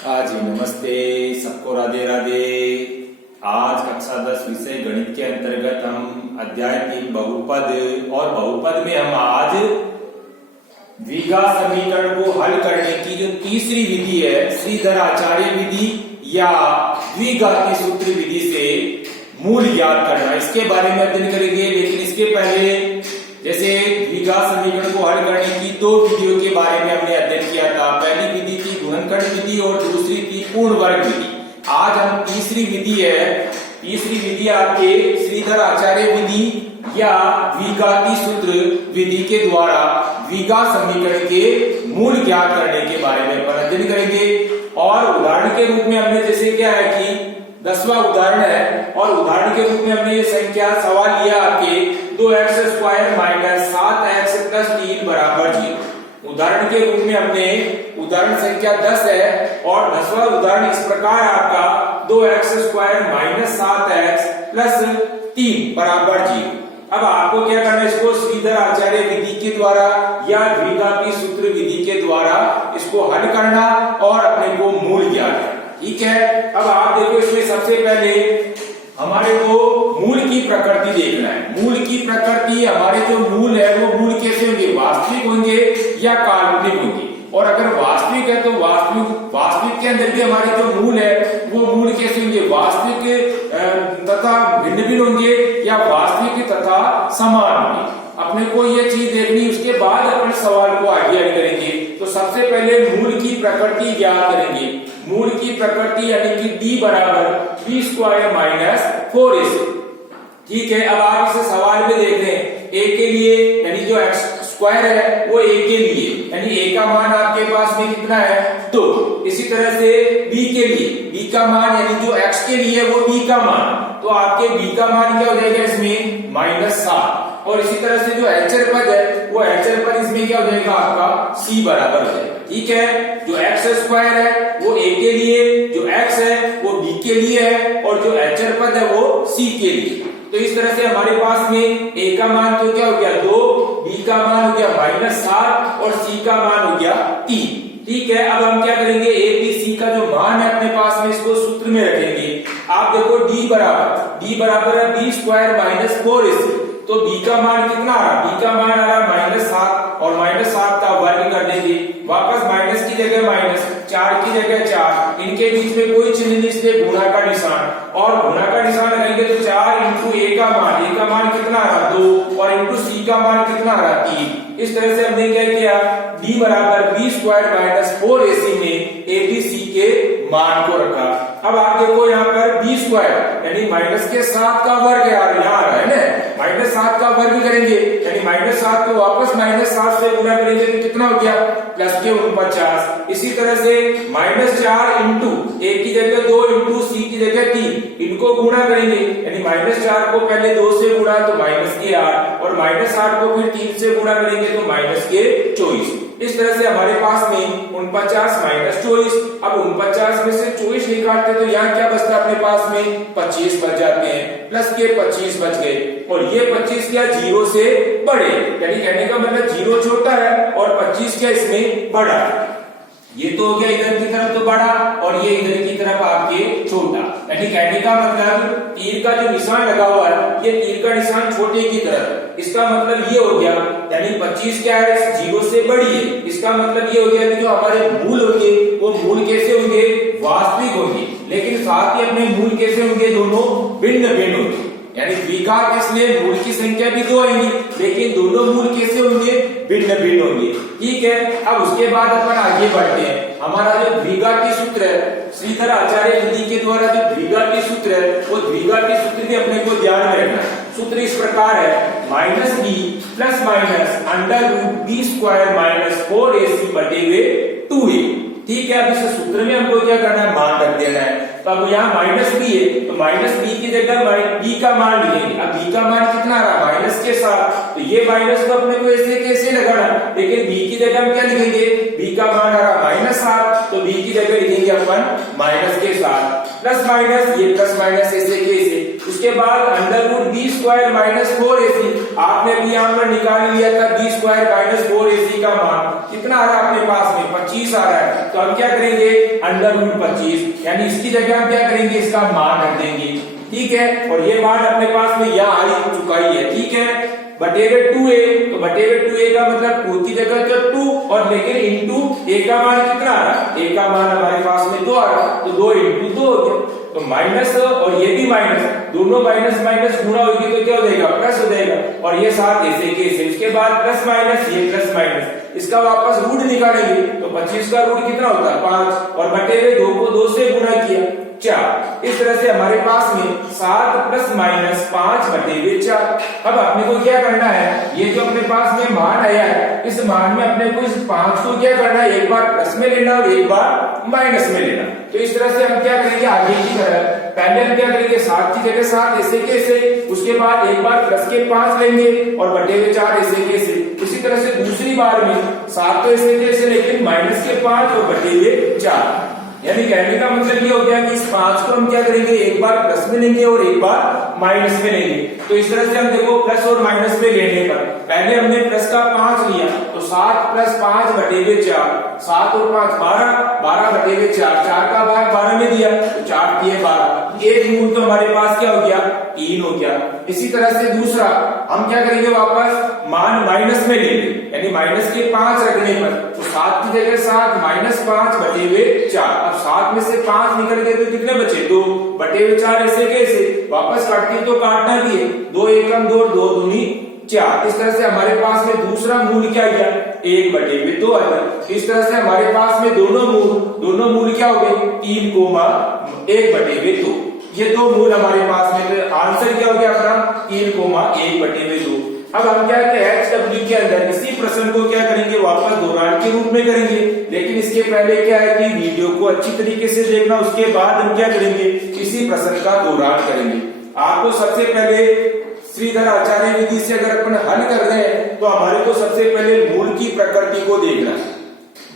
हाँ जी, नमस्ते सबको, राधे राधे। आज कक्षा 10 विषय गणित के अंतर्गत हम अध्याय 3 बहुपद और बहुपद में हम आज द्विघात समीकरण को हल करने की जो तीसरी विधि है, श्रीधर आचार्य विधि या द्विघाती सूत्र विधि से मूल ज्ञात करना, इसके बारे में अध्ययन करेंगे। लेकिन इसके पहले जैसे द्विघात समीकरण को हल करने की दो विधियों के बारे में हमने अध्ययन किया था। पहली विधि थी गुणनखंड विधि और दूसरी थी पूर्ण वर्ग विधि। आज हम तीसरी विधि है, तीसरी विधि आपके श्रीधर आचार्य विधि या द्विघाती सूत्र विधि के द्वारा द्विघात समीकरण के मूल ज्ञात करने के बारे में अध्ययन करेंगे। और उदाहरण के रूप में हमने जैसे क्या है कि 10वां उदाहरण है, और उदाहरण के रूप में हमने ये संख्या सवाल लिया आपके 2x² माइनस 7x प्लस 3 बराबर 0। उदाहरण के रूप में हमने उदाहरण संख्या 10 है और 10वां उदाहरण इस प्रकार आपका 2x² माइनस 7x प्लस 3 बराबर 0। अब आपको क्या करना है, इसको श्रीधर आचार्य विधि के द्वारा या द्विघाती सूत्र विधि के द्वारा इसको हल करना और अपने को मूल ज्ञात करना। ठीक है, अब आप देखो इसमें सबसे पहले हमारे को मूल की प्रकृति देखना है। मूल की प्रकृति, हमारे जो मूल है वो मूल कैसे होंगे, वास्तविक होंगे या काल्पनिक होंगे। और अगर वास्तविक है तो वास्तविक के अंदर भी हमारे जो मूल है वो मूल कैसे होंगे, वास्तविक तथा भिन्न भिन्न होंगे या वास्तविक तथा समान होंगे। अपने को ये चीज देखनी, उसके बाद अपन सवाल को आगे हल करेंगे। तो सबसे पहले मूल की प्रकृति ज्ञात करेंगे। मूल की प्रकृति यानी कि d बराबर b² माइनस 4ac। ठीक है, अब आप इसे सवाल में देख रहे हैं a के लिए यानी जो x² है वो a के लिए यानी a का मान आपके पास में कितना है 2। इसी तरह से b के लिए b का मान यानी जो x के लिए वो b का मान, तो आपके b का मान क्या हो जाएगा इसमें -7। और इसी तरह से जो अचर पद है वो अचर पद इसमें क्या हो जाएगा आपका c बराबर हो जाएगा। ठीक है, जो x² है वो a के लिए, जो x है वो b के लिए है और जो अचर पद है वो c के लिए। तो इस तरह से हमारे पास में a का मान तो क्या हो गया 2, b का मान हो गया -7 और c का मान हो गया 3। ठीक है, अब हम क्या करेंगे, a b c का जो मान है अपने पास में इसको सूत्र में रखेंगे। आप देखो d बराबर है b² माइनस 4ac। तो b का मान कितना आ रहा, b का मान आ रहा -7 और -7 का वर्ग कर देंगे, वापस माइनस की जगह माइनस, 4 की जगह 4, इनके बीच में कोई चिन्ह नहीं इसलिए गुणा का निशान, और गुणा का निशान लगाएंगे तो 4 इंटू a का मान कितना आ रहा 2 और इंटू c का मान कितना आ रहा 3। इस तरह से हमने क्या किया, d बराबर b² माइनस 4ac में a b c के मान को रखा। अब आप देखो यहाँ पर b² यानी माइनस के 7 का वर्ग यहाँ आ रहा है ना, -7 का वर्ग करेंगे यानी -7 को वापस -7 से गुणा करेंगे तो कितना हो गया प्लस के 49। इसी तरह से -4 इंटू a की जगह 2 इंटू c की जगह 3, इनको गुणा करेंगे यानी -4 को पहले 2 से गुणा तो -8 और -8 को फिर 3 से गुणा करेंगे तो -24। इस तरह से हमारे पास में 49 माइनस 24। अब 49 में से 24 निकालते तो यहाँ क्या बचता है अपने पास में 25 बच जाते हैं, प्लस के 25 बच गए। और ये 25 क्या 0 से बड़े, यानी कहने का मतलब 0 छोटा है और 25 क्या इसमें बड़ा है। ये तो हो गया इधर की तरफ तो बड़ा और ये इधर की तरफ आपके छोटा, यानी कहने का मतलब तीर का जो निशान लगा हुआ है ये तीर का निशान छोटे की तरफ, इसका मतलब ये हो गया यानी 25 क्या है 0 से बड़ी है। इसका मतलब ये हो गया कि जो हमारे मूल होंगे वो मूल कैसे होंगे, वास्तविक होंगे, लेकिन साथ ही अपने मूल कैसे होंगे, दोनों भिन्न भिन्न होंगे। यानी द्विघात इसलिए मूल की संख्या भी 2 आएंगी लेकिन दोनों मूल कैसे होंगे, भिन्न भिन्न होंगे। ठीक है, अब उसके बाद अपन आगे बढ़ते हैं। हमारा जो द्विघाती सूत्र है, श्रीधर आचार्य विधि के द्वारा जो द्विघाती सूत्र है वो द्विघाती सूत्र भी अपने को ध्यान में रखना है। सूत्र इस प्रकार है -b plus minus √b² minus 4ac बटे हुए 2a। ठीक है, अब इस सूत्र में हमको क्या करना है, मान रख देना है। तो अब यहाँ -b है तो -b की जगह b का मान लिखेंगे। अब b का मान कितना आ रहा माइनस के साथ, तो ये माइनस को अपने को ऐसे कैसे लगाना, लेकिन b की जगह हम क्या लिखेंगे, b का मान आ रहा -7 तो b की जगह लिखेंगे अपन माइनस के साथ, प्लस माइनस ये प्लस माइनस ऐसे कैसे, उसके बाद under root B square minus 4ac, आपने भी यहाँ पर निकाल लिया था बी स्क्वायर माइनस 4ac का मान कितना आ रहा है अपने पास में 25 आ रहा है। तो हम क्या करेंगे अंडर रूट 25, यानी इसकी जगह हम क्या करेंगे इसका मान रख देंगे, ठीक है। और ये मान अपने पास में यहाँ आ चुका ही है, ठीक है, बटेवे 2a, तो बटेवे 2a का मतलब 2 की जगह तो 2 और लेकिन इंटू a का मान कितना आ रहा है, a का मान हमारे पास में 2 आ रहा है, तो 2 इंटू 2 हो गया। तो माइनस और ये भी माइनस, दोनों माइनस माइनस गुणा होगी तो क्या हो जाएगा प्लस हो जाएगा, और ये साथ ऐसे के ऐसे, उसके बाद प्लस माइनस ये प्लस माइनस, इसका वापस रूट निकालेंगे तो 25 का रूट कितना होता है 5 और बटेवे 2 को 2 से गुणा किया 4। इस तरह से हमारे पास में 7 प्लस माइनस 5 बटेवे 4। अब अपने को क्या करना है, ये जो अपने पास में मान आया है इस मान में अपने को इस 5 को क्या करना है, एक बार प्लस में लेना और एक बार माइनस में लेना। तो इस तरह से हम क्या करेंगे आगे की तरह, पहले हम क्या करेंगे 7 की जगह 7 ऐसे के ऐसे, उसके बाद एक बार प्लस के 5 लेंगे और बटेवे 4 ऐसे के ऐसे। उसी तरह से दूसरी बार में 7 तो ऐसे के ऐसे लेकिन माइनस के 5 और बटेवे 4, यानी कहने का मतलब ये हो गया कि इस 5 को हम क्या करेंगे एक बार प्लस में लेंगे और एक बार माइनस में लेंगे। तो इस तरह से हम देखो प्लस और माइनस में लेने पर पहले हमने प्लस का 5 लिया तो 7 प्लस 5 बटेवे 4, 7 और 5 12, 12 बटेवे 4, 4 का भाग 12 में दिया तो 4 दिए 12, एक मूल तो हमारे पास क्या हो गया 3 हो गया। इसी तरह से दूसरा हम क्या करेंगे वापस मान माइनस में लेंगे, यानी माइनस के 5 रखने पर तो 7 की जगह 7 माइनस 5 बटेवे 4। अब 7 में से 5 निकल गए तो कितने बचे 2 बटेवे 4 ऐसे कैसे, वापस काटते तो काटना भी है, 2 एकम 2, 2 दूनी 4। इस तरह से हमारे पास में दूसरा मूल क्या गया 1 बटेवे 2 आ गया। इस तरह से हमारे पास में दोनों मूल क्या हो गए 3 कोमा 1 बटेवे 2, ये 2 मूल हमारे पास में, तो आंसर क्या हो गया अपना 3 कोमा 1 बटेवे 2। अब हम क्या HW के अंदर इसी प्रश्न को क्या करेंगे वापस दोहरान के रूप में करेंगे, लेकिन इसके पहले क्या है कि वीडियो को अच्छी तरीके से देखना, उसके बाद हम क्या करेंगे इसी प्रश्न का दोहरान करेंगे। आपको सबसे पहले श्रीधर आचार्य विधि से अगर अपन हल कर रहे हैं तो हमारे को सबसे पहले मूल की प्रकृति को देखना है।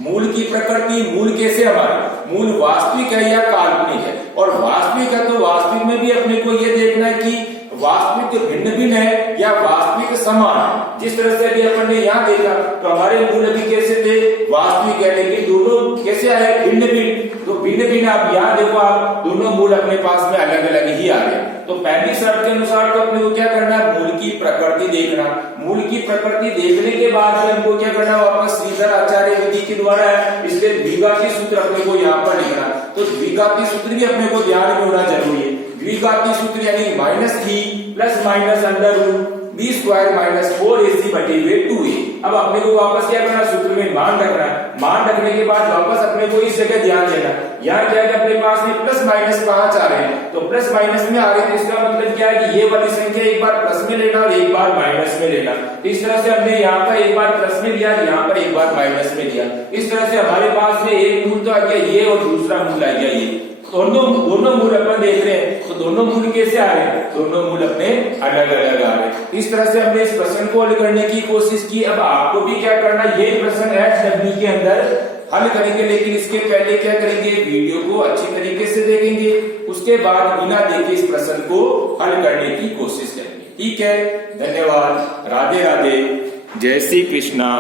मूल की प्रकृति, मूल कैसे हमारा मूल वास्तविक है या काल्पनिक है, और वास्तविक है तो वास्तविक में भी अपने को ये देखना है कि वास्तविक भिन्न भिन्न है या वास्तविक समान है। जिस तरह से अभी अपन ने यहाँ देखा तो हमारे मूल अभी कैसे थे वास्तविक है, लेकिन दोनों कैसे आए भिन्न भिन्न, तो भिन्न भिन्न आप यहाँ देखो आप दोनों मूल अपने पास में अलग अलग ही आ रहे हैं। तो पहली शर्त के अनुसार तो अपने को क्या करना है मूल की प्रकृति देखना, मूल की प्रकृति देखने के बाद में हमको क्या करना वापस श्रीधर आचार्य विधि के द्वारा है, इसलिए द्विघाती सूत्र अपने को यहाँ पर लिखना। तो द्विघाती सूत्र भी अपने को ध्यान में होना जरूरी है। द्विघाती सूत्र यानी -3 plus minus under root B square minus 4ac बटेवे 2a। अब अपने को वापस क्या करना सूत्र में मान रखना है, मान रखने के बाद वापस अपने को इस जगह ध्यान देना, यहाँ क्या है अपने पास में प्लस माइनस 5 आ रहे हैं, तो प्लस माइनस में आ रहे हैं तो इसका मतलब क्या है कि ये वाली संख्या एक बार प्लस में लेना और एक बार माइनस में लेना। इस तरह से हमने यहाँ पर एक बार प्लस में लिया, यहाँ पर एक बार माइनस में लिया। इस तरह से हमारे पास में एक मूल तो आ गया ये और दूसरा मूल आ गया ये, दोनों मूल अपन देख रहे हैं तो दोनों मूल कैसे आ रहे हैं, दोनों मूल अपने अलग अलग आ रहे हैं। इस तरह से हमने इस प्रश्न को हल करने की कोशिश की। अब आपको भी क्या करना, ये प्रश्न HW के अंदर हल करेंगे, लेकिन इसके पहले क्या करेंगे वीडियो को अच्छी तरीके से देखेंगे, उसके बाद बिना देखे इस प्रश्न को हल करने की कोशिश करेंगे। ठीक है, धन्यवाद, राधे राधे, जय श्री कृष्णा।